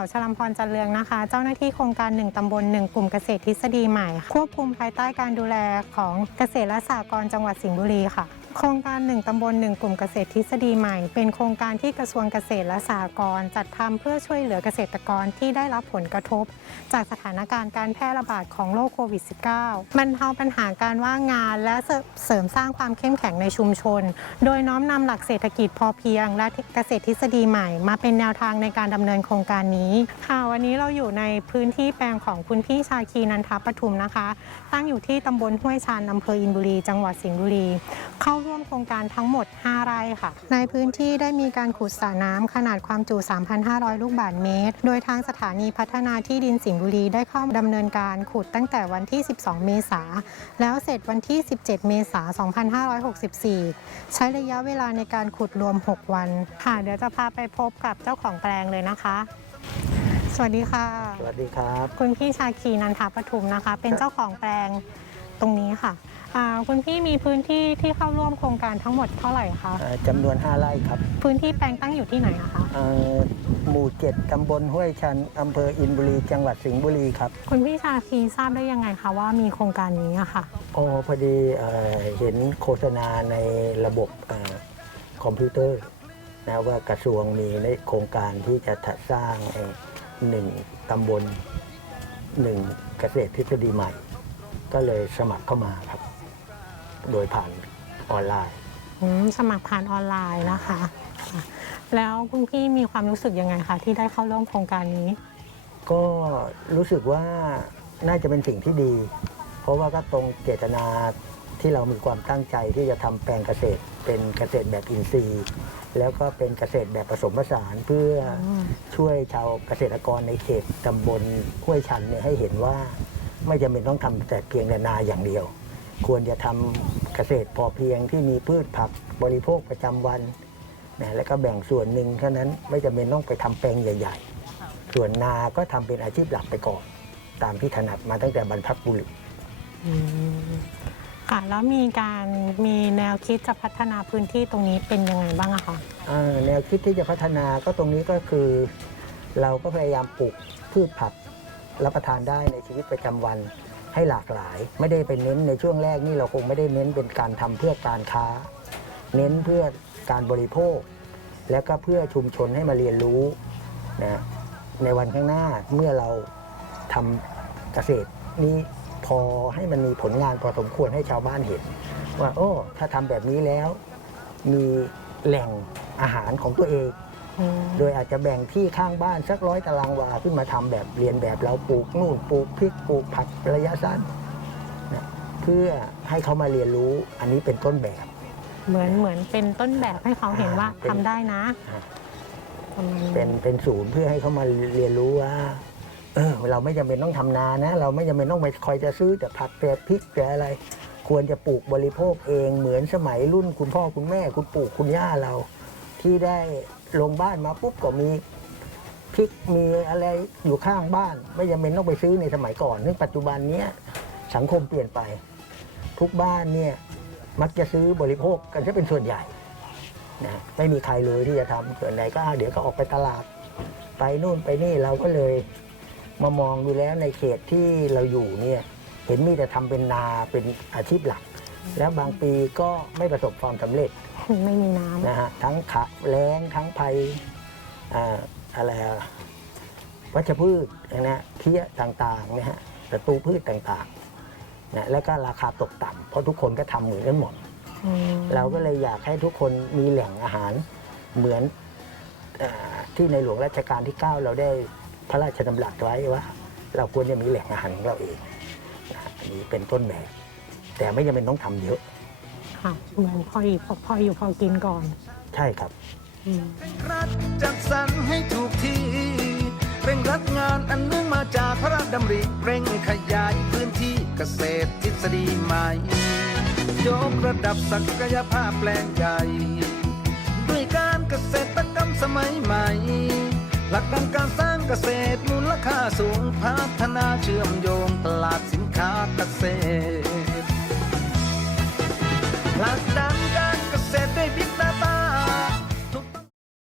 างสาวชลัมพรจันเรืองนะคะ เจ้าหน้าที่โครงการ 1 ตำบล 1 กลุ่มเกษตรทฤษฎีใหม่ ควบคุมภายใต้การดูแลของเกษตรและสหกรณ์จังหวัดสิงห์บุรีค่ะ โครงการ 1 ตำบล 1 กลุ่มเกษตรทฤษฎีใหม่ เป็นโครงการที่กระทรวงเกษตรและสหกรณ์จัดทำเพื่อช่วยเหลือเกษตรกรที่ได้รับผลกระทบ จากสถานการณ์การแพร่ระบาดของโรคโควิด -19 บรรเทาปัญหาการว่างงาน และเสริมสร้างความเข้มแข็งในชุมชน โดยน้อมนำหลักเศรษฐกิจพอเพียง และเกษตรทฤษฎีใหม่ มาเป็นแนวทางในการดำเนินโครงการนี้ค่ะวันนี้เราอยู่ในพื้นที่แปลงของคุณพี่ชาคีนันทปทุมนะคะ ตั้งอยู่ที่ตำบลห้วยชันอำเภออินบุรี จังหวัดสิงห์บุรีเข้าร่วมโครงการทั้งหมด 5 ไร่ค่ะ ในพื้นที่ได้มีการขุดสระน้ำขนาดความจุ 3,500 ลูกบาศก์เมตร โดยทางสถานีพัฒนาที่ดินสิงห์บุรีได้เข้าดำเนินการขุดตั้งแต่วันที่ 12 เมษาแล้วเสร็จวันที่ 17 เมษายน 2564 ใช้ระยะเวลาในการขุดรวม 6 วัน ค่ะ เดี๋ยวจะพาไปพบกับเจ้าของแปลงเลยนะคะ สวัสดีค่ะ สวัสดีครับ คุณพี่ชาคีนันทปทุมนะคะ เป็นเจ้าของแปลง ตรงนี้ค่ะอ่าคุณพี่มีพื้นที่ที่เข้าร่วมโครงการทั้งหมดเท่าไหร่คะเอ่อจำนวน 5 ไร่ครับพื้นที่แปลงตั้งอยู่ที่ไหนอะคะเอ่อหมู่7ตำบลห้วยชันอำเภออินบุรี จังหวัดสิงห์บุรีครับ คุณพี่ชาคีทราบได้ยังไงคะว่ามีโครงการนี้อะค่ะ โอ้พอดีเอ่อเห็นโฆษณาในระบบเออคอมพิวเตอร์นะว่ากระทรวงมีในโครงการที่จะสร้างเอ่อหนึ่งตำบลหนึ่งเกษตรทฤษฎีใหม่ ก็เลยสมัครเข้ามาครับ โดยผ่านออนไลน์ อืมสมัครผ่านออนไลน์นะคะค่ะแล้วคุณพี่มีความรู้สึกยังไงคะที่ได้เข้าร่วมโครงการนี้ ก็รู้สึกว่าน่าจะเป็นสิ่งที่ดี เพราะว่าก็ตรงเจตนาที่เรามีความตั้งใจที่จะทำแปลงเกษตร เป็นเกษตรแบบอินทรีย์ แล้วก็เป็นเกษตรแบบผสมผสานเพื่ออมช่วยชาวเกษตรกรในเขตตำบลห้วยชันเนี่ยให้เห็นว่า ไม่จำเป็นต้องทำแต่เพียงแต่นาอย่างเดียว ควรจะทำเกษตรพอเพียงที่มีพืชผักบริโภคประจำวันนะแล้วก็แบ่งส่วนหนึ่งเท่านั้นไม่จำเป็นต้องไปทำแปลงใหญ่ ๆ ส่วนนาก็ทำเป็นอาชีพหลักไปก่อน ตามที่ถนัดมาตั้งแต่บรรพบุรุษอืมค่ะแล้วมีการมีแนวคิดจะพัฒนาพื้นที่ตรงนี้เป็นยังไงบ้างอะคะอ่าแนวคิดที่จะพัฒนาก็ตรงนี้ก็คือ เราก็พยายามปลูกพืชผัก รับประทานได้ในชีวิตประจำวันให้หลากหลาย ไม่ได้ไปเน้นในช่วงแรกนี่เราคงไม่ได้เน้นเป็นการทำเพื่อการค้า เน้นเพื่อการบริโภค แล้วก็เพื่อชุมชนให้มาเรียนรู้นะในวันข้างหน้าเมื่อเราทำเกษตรนี้พอให้มันมีผลงานพอสมควรให้ชาวบ้านเห็น ว่าโอ้ถ้าทำแบบนี้แล้ว มีแหล่งอาหารของตัวเอง โดยอาจจะแบ่งที่ข้างบ้านสักร้อยตารางวาขึ้นมาทำแบบเรียนแบบเราปลูกนู่นปลูกพริกปลูกผักระยะสั้นนะเพื่อให้เขามาเรียนรู้อันนี้เป็นต้นแบบ เหมือนเหมือนเป็นต้นแบบให้เขาเห็นว่าเป็นทำได้นะอ่าประมาณเป็นเป็นศูนย์เพื่อให้เขามาเรียนรู้ว่าเออเราไม่จำเป็นต้องทำนานะ เราไม่จำเป็นต้องไปคอยจะซื้อแต่ผักแต่พริกแต่อะไร ควรจะปลูกบริโภคเองเหมือนสมัยรุ่นคุณพ่อคุณแม่คุณปู่คุณย่าเราที่ได้ ลงบ้านมาปุ๊บก็มีพริกมีอะไรอยู่ข้างบ้าน ไม่จำเป็นต้องไปซื้อในสมัยก่อนซึ่งปัจจุบันเนี้ยสังคมเปลี่ยนไป ทุกบ้านเนี่ยมักจะซื้อบริโภคกันจะเป็นส่วนใหญ่นะไม่มีใครเลยที่จะทำส่วนใหญ่ก็เดี๋ยวก็ออกไปตลาด ไปนู่นไปนี่เราก็เลยมามองดูแล้วในเขตที่เราอยู่เนี่ยเห็นมีแต่ทำเป็นนาเป็นอาชีพหลัก แล้วบางปีก็ไม่ประสบความสำเร็จไม่มีน้ำนะฮะทั้งขะแล้งทั้งภัยอ่าอะไรอะวัชพืชนะเพี้ยต่างๆนะฮะศัตรูพืชต่างๆนะแล้วก็ราคาตกต่ำเพราะทุกคนก็ทำเหมือนกันหมด อืมเราก็เลยอยากให้ทุกคนมีแหล่งอาหารเหมือนเออที่ในหลวงรัชกาลที่ 9 เราได้พระราชดำรัสไว้ว่า เราควรจะมีแหล่งอาหารของเราเองนะอันนี้เป็นต้นแบบ แต่ไม่จำเป็นต้องทำเยอะ ค่ะเหมือนพออยู่พอพออยู่พอกินก่อนใช่ครับ อืมรัฐจัดสรรให้ถูกที่เร่งรัดงานอันเนื่องมาจากพระราชดำริเร่งขยายพื้นที่เกษตรทฤษฎีใหม่ ยกระดับศักยภาพแปลงใหญ่ ด้วยการเกษตรกรรมสมัยใหม่ หลักการการสร้างเกษตรมูลค่าสูงพัฒนาเชื่อมโยงตลาดสินค้าเกษ